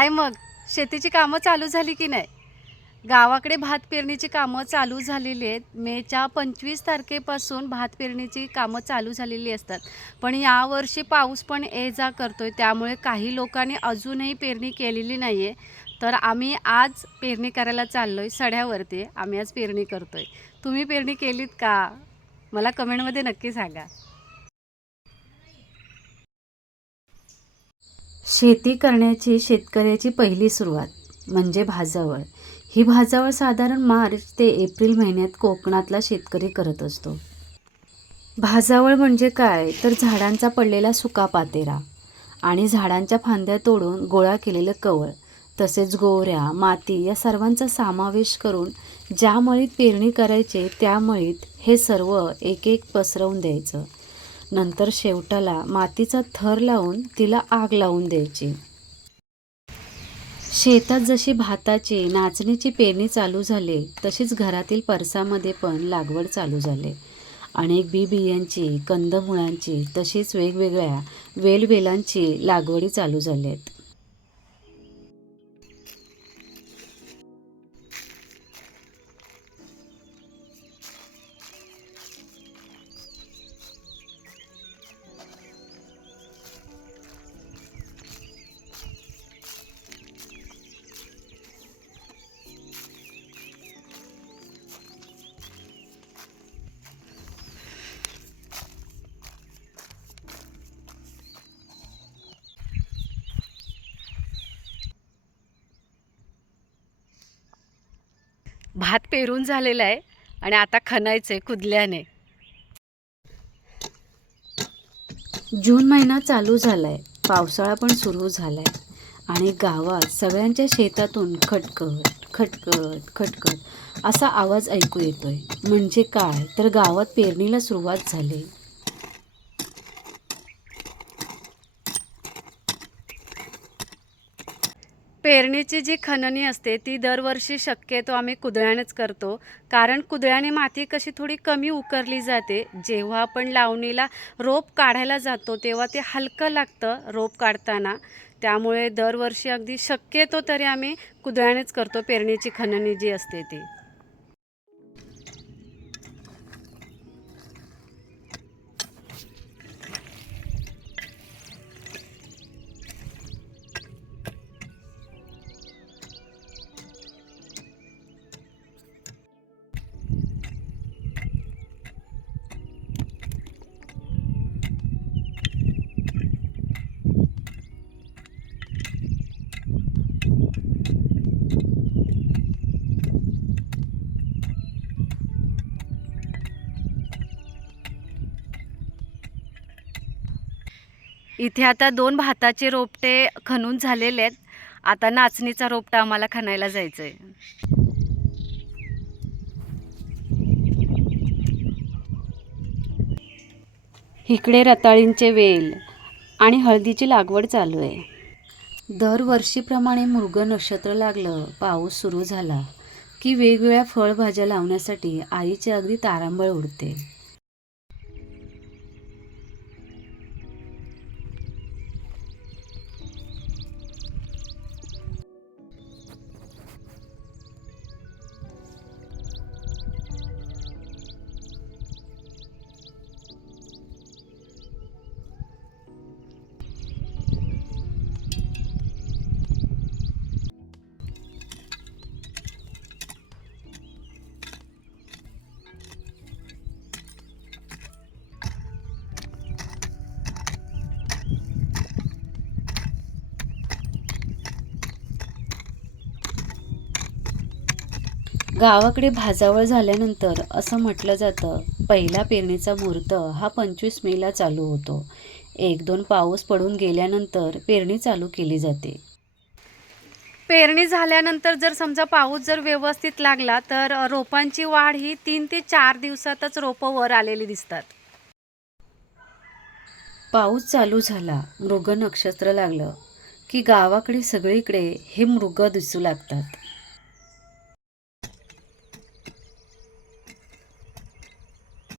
काय मग शेतीची कामं चालू झाली की नाही? गावाकडे भात पेरणीची कामं चालू झालेली आहेत. मेच्या 25 तारखेपासून भात पेरणीची कामं चालू झालेली असतात. पण यावर्षी पाऊस पण ये-जा करतोय, त्यामुळे काही लोकांनी अजूनही पेरणी केलेली नाही आहे. तर आम्ही आज पेरणी करायला चाललोय. सड्यावरती आम्ही आज पेरणी करतोय. तुम्ही पेरणी केलीत का? मला कमेंटमध्ये नक्की सांगा. शेती करण्याची शेतकऱ्याची पहिली सुरुवात म्हणजे भाजावळ. ही भाजावळ साधारण मार्च ते एप्रिल महिन्यात कोकणातला शेतकरी करत असतो. भाजावळ म्हणजे काय तर झाडांचा पडलेला सुका पातेरा आणि झाडांच्या फांद्या तोडून गोळा केलेलं कवळ, तसेच गोवऱ्या, माती या सर्वांचा समावेश करून ज्या मळीत पेरणी करायचे त्या मळीत हे सर्व एक एक पसरवून द्यायचं. नंतर शेवटाला मातीचा थर लावून तिला आग लावून द्यायची. शेतात जशी भाताची नाचणीची पेरणी चालू झाली तशीच घरातील परसामध्ये पण लागवड चालू झाली. अनेक बी-बियांची, कंदमुळांची तशीच वेगवेगळ्या वेलवेलांची लागवडी चालू झाल्यात. भात पेरून झालेला आहे आणि आता खणायचे कुदल्याने. जून महिना चालू झालाय, पावसाळा पण सुरू झालाय आणि गावात सगळ्यांच्या शेतातून खटखट खटखट खटखट असा आवाज ऐकू येतोय. म्हणजे काय तर गावात पेरणीला सुरुवात झाली. पेरणीची जी खणणी असते ती दरवर्षी शक्यतो आम्ही कुदळ्यानेच करतो. कारण कुदळ्याने माती कशी थोडी कमी उकरली जाते. जेव्हा आपण लावणीला रोप काढायला जातो तेव्हा ते हलकं लागतं रोप काढताना. त्यामुळे दरवर्षी अगदी शक्यतो तरी आम्ही कुदळ्यानेच करतो पेरणीची खणणी जी असते ती. इथे आता 2 भाताचे रोपटे खणून झालेले आहेत. आता नाचणीचा रोपटा आम्हाला खणायला जायचं आहे. इकडे रताळींचे वेल आणि हळदीची लागवड चालू आहे. दरवर्षीप्रमाणे मृग नक्षत्र लागलं, पाऊस सुरू झाला की वेगवेगळ्या फळभाज्या लावण्यासाठी आईची अगदी तारांबळ उडते. गावाकडे भाजावळ झाल्यानंतर असं म्हटलं जातं, पहिला पेरणीचा मुहूर्त हा 25 मेला चालू होतो. 1-2 पाऊस पडून गेल्यानंतर पेरणी चालू केली जाते. पेरणी झाल्यानंतर जर समजा पाऊस जर व्यवस्थित लागला तर रोपांची वाढ ही 3 ते 4 दिवसातच रोपं वर आलेली दिसतात. पाऊस चालू झाला, मृग नक्षत्र लागलं की गावाकडे सगळीकडे हे मृग दिसू लागतात.